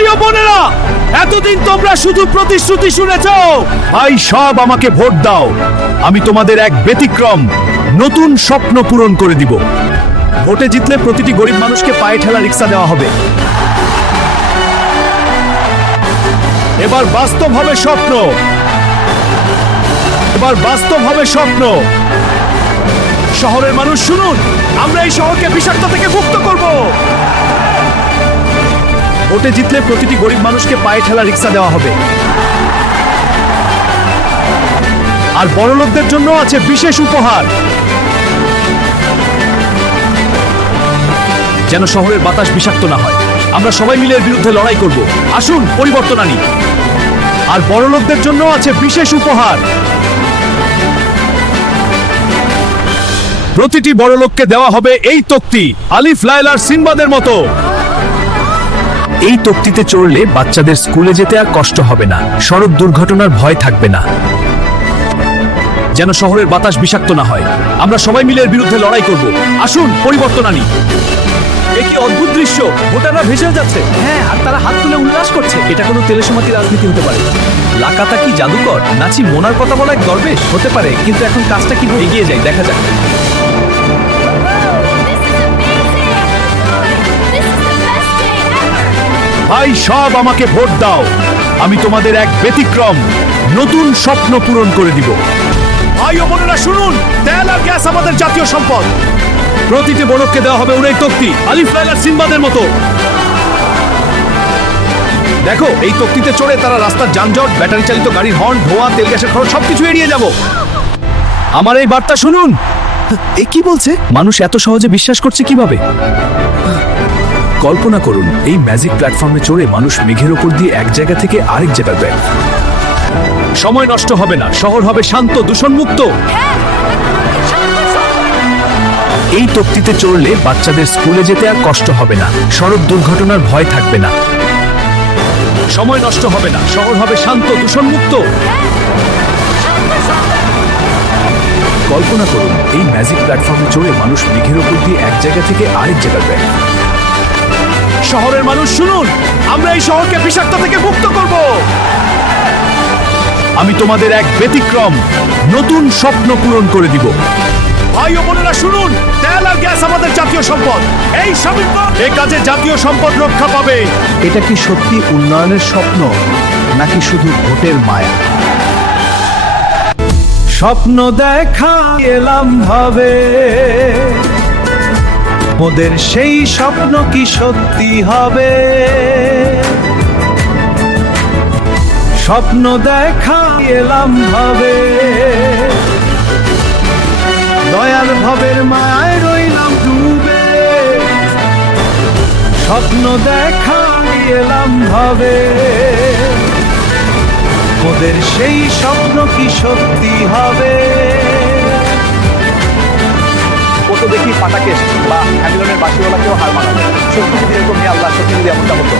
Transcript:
ভাই ও বোনেরা, এতদিন তোমরা শুধু প্রতিশ্রুতি শুনেছো। ভাই সব আমাকে ভোট দাও, আমি তোমাদের এক ব্যতিক্রম নতুন স্বপ্ন পূরণ করে দিব। ভোটে জিতলে প্রতিটি গরিব মানুষকে পায়ে ঠেলা রিক্সা দেওয়া হবে। এবার বাস্তব হবে স্বপ্ন, এবার বাস্তব হবে স্বপ্ন। শহরের মানুষ শুনুন, আমরা এই শহরকে বিষাক্ত থেকে মুক্ত করব। ভোটে জিতলে প্রতিটি গরিব মানুষকে পায়ে ঠেলা রিক্সা দেওয়া হবে। আর বড়লোকদের জন্য আছে বিশেষ উপহার, যেন শহরের বাতাস বিষাক্ত না হয়। আমরা সবাই মিলে এর বিরুদ্ধে লড়াই করব। আসুন পরিবর্তন আনি। আর বড়লোকদের জন্য আছে বিশেষ উপহার, প্রতিটি বড়লোককে দেওয়া হবে এই তক্তি, আলিফ লায়লার সিনবাদের মতো। এই তক্তিতে চড়লে বাচ্চাদের স্কুলে যেতে আর কষ্ট হবে না, সড়ক দুর্ঘটনার ভয় থাকবে না, যেন শহরের বাতাস বিষাক্ত না হয়। আমরা সবাই মিলে এর বিরুদ্ধে লড়াই করব। আসুন পরিবর্তন আনি। এ কি অদ্ভুত দৃশ্য, ভোটাররা ভেসে যাচ্ছে। হ্যাঁ, আর তারা হাত তুলে উল্লাস করছে। এটা কোনো তেলেসমাতি রাজনীতি হতে পারে। লাকাতা কি জাদুকর, নাচি মোনার কথা বলা এক দরবেশ হতে পারে, কিন্তু এখন কাজটা কি এগিয়ে যায় দেখা যাক। ভাই সব আমাকে ভোট দাও, আমি তোমাদের এক ব্যতিক্রম নতুন স্বপ্ন পূরণ করে দিব। ভাই ও বোনেরা শুনুন, তেল আর গ্যাস আমাদের জাতীয় সম্পদ। প্রতিটি বড়ককে দেওয়া হবে উনাই তক্তি, আলিফ লায়লার সিনবাদের মতো। দেখো, এই তক্তিতে চড়ে তারা রাস্তার যানজট, ব্যাটারি চালিত গাড়ির হর্ন, ধোঁয়া, তেল গ্যাসের খরচ সবকিছু এড়িয়ে যাব। আমার এই বার্তা শুনুন। এ কি বলছে? মানুষ এত সহজে বিশ্বাস করছে কিভাবে? কল্পনা করুন, এই ম্যাজিক প্ল্যাটফর্মে চড়ে মানুষ মেঘের ওপর দিয়ে এক জায়গা থেকে আরেক জায়গায় যায়। সময় নষ্ট হবে না, শহর হবে শান্ত, দূষণমুক্ত। এই তক্তিতে চড়লে বাচ্চাদের স্কুলে যেতে আর কষ্ট হবে না, সড়ক দুর্ঘটনার ভয় থাকবে না, সময় নষ্ট হবে না, শহর হবে শান্ত, দূষণমুক্ত। কল্পনা করুন, এই ম্যাজিক প্ল্যাটফর্মে চড়ে মানুষ মেঘের ওপর দিয়ে এক জায়গা থেকে আরেক জায়গায় যায়। শহরের মানুষ শুনুন, আমরা এই শহরকে বিষাক্ত থেকে মুক্ত করব। আমি তোমাদের এক ব্যতিক্রম নতুন স্বপ্ন পূরণ করে দিব। ভাই ও বোনেরা শুনুন, তেল আর গ্যাস আমাদের জাতীয় সম্পদ। এই সমীকরণ এই কাজে জাতীয় সম্পদ রক্ষা পাবে। এটা কি সত্যি উন্নয়নের স্বপ্ন, নাকি শুধু ভোটের মায়া? স্বপ্ন দেখা এলাম ভাবে, ওদের সেই স্বপ্ন কি সত্যি হবে? স্বপ্ন দেখা এলাম ভাবে, দয়ার ভাবের মায়ায় রইলাম ডুবে। স্বপ্ন দেখা এলাম ভাবে, ওদের সেই স্বপ্ন কি সত্যি হবে? কত দেখি পাটাকেশ বা হ্যামিলনের বাসিওয়ালাকেও হার মানাবে। সত্যি যদি এরকম নিয়ে আল্লাহ সত্যি যদি এমনটা হতো।